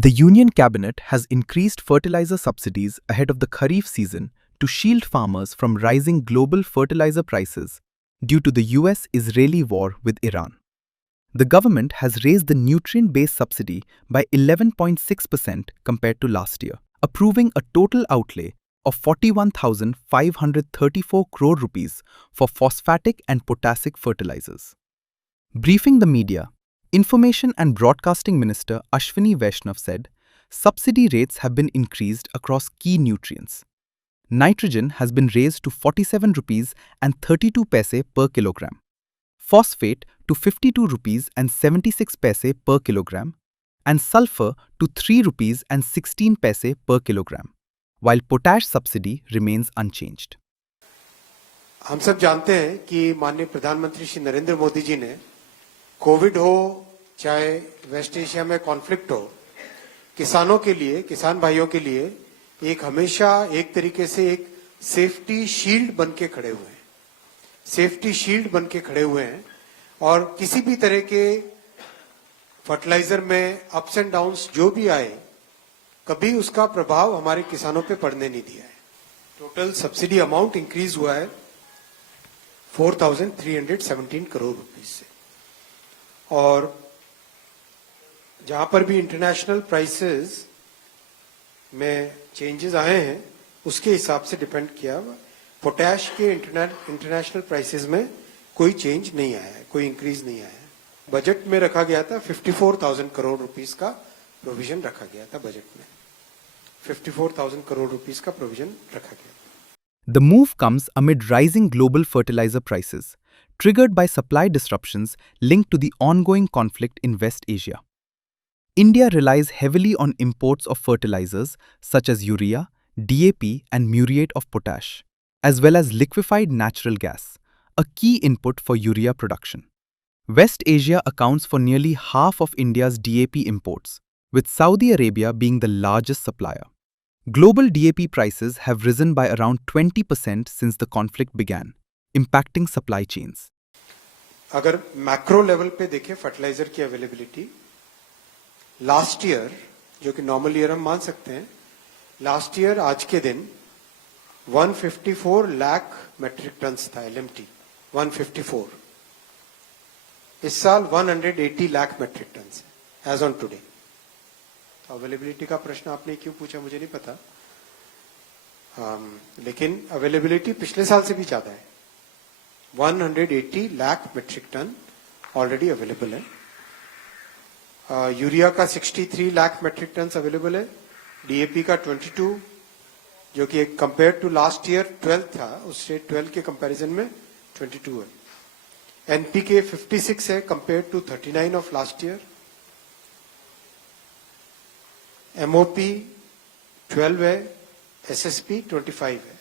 The Union Cabinet has increased fertilizer subsidies ahead of the Kharif season to shield farmers from rising global fertilizer prices due to the US-Israeli war with Iran. The government has raised the nutrient-based subsidy by 11.6% compared to last year, approving a total outlay of 41,534 crore rupees for phosphatic and potassic fertilizers. Briefing the media, Information and Broadcasting Minister Ashwini Vaishnav said, subsidy rates have been increased across key nutrients. Nitrogen has been raised to 47 rupees and 32 paise per kilogram, phosphate to 52 rupees and 76 paise per kilogram, and sulfur to 3 rupees and 16 paise per kilogram, while potash subsidy remains unchanged. हम सब जानते हैं कि माननीय प्रधानमंत्री श्री नरेंद्र मोदी जी ने Covid हो चाहे वेस्ट एशिया में कॉन्फ्लिक्ट हो, किसानों के लिए, किसान भाइयों के लिए एक हमेशा एक तरीके से एक सेफ्टी शील्ड बन के खड़े हुए हैं, सेफ्टी शील्ड बन के खड़े हुए हैं और किसी भी तरह के फर्टिलाइजर में अप्स एंड डाउन्स जो भी आए, कभी उसका प्रभाव हमारे किसानों पे पड़ने नहीं दिया है। टोटल सब्सिडी अमाउंट इंक्रीज हुआ है 4,317 करोड़ रुपीस से, और जहां पर भी इंटरनेशनल प्राइसेस में चेंजेस आए हैं उसके हिसाब से डिपेंड किया। पोटैश के इंटरनेशनल प्राइसेस में कोई चेंज नहीं आया है, कोई इंक्रीज नहीं आया है। बजट में रखा गया था 54,000 करोड़ रुपीस का प्रोविजन रखा गया था, बजट में 54,000 करोड़ रुपीस का प्रोविजन रखा गया। The move comes amid rising global fertilizer prices, triggered by supply disruptions linked to the ongoing conflict in West Asia. India relies heavily on imports of fertilizers such as urea, DAP and muriate of potash, as well as liquefied natural gas, a key input for urea production. West Asia accounts for nearly half of India's DAP imports, with Saudi Arabia being the largest supplier. Global DAP prices have risen by around 20% since the conflict began, impacting supply chains. अगर macro level पे देखें fertiliser की availability, last year, जो कि normal year हम मान सकते हैं, लास्ट ईयर आज के दिन 154 लाख मेट्रिक टन्स था एलएमटी, 154। इस साल 180 लाख मेट्रिक टन्स है एज ऑन टुडे। अवेलेबिलिटी का प्रश्न आपने क्यों पूछा मुझे नहीं पता, लेकिन अवेलेबिलिटी पिछले साल से भी ज्यादा है। 180 lakh metric tonne already available है। यूरिया का 63 लाख मेट्रिक टन अवेलेबल है। डीएपी का 22, जो कि कंपेयर टू लास्ट ईयर 12 था, उससे 12 के कंपैरिजन में 22 है। एनपीके 56 है compare to 39 of last year. MOP 12 है, एसएसपी 25 है।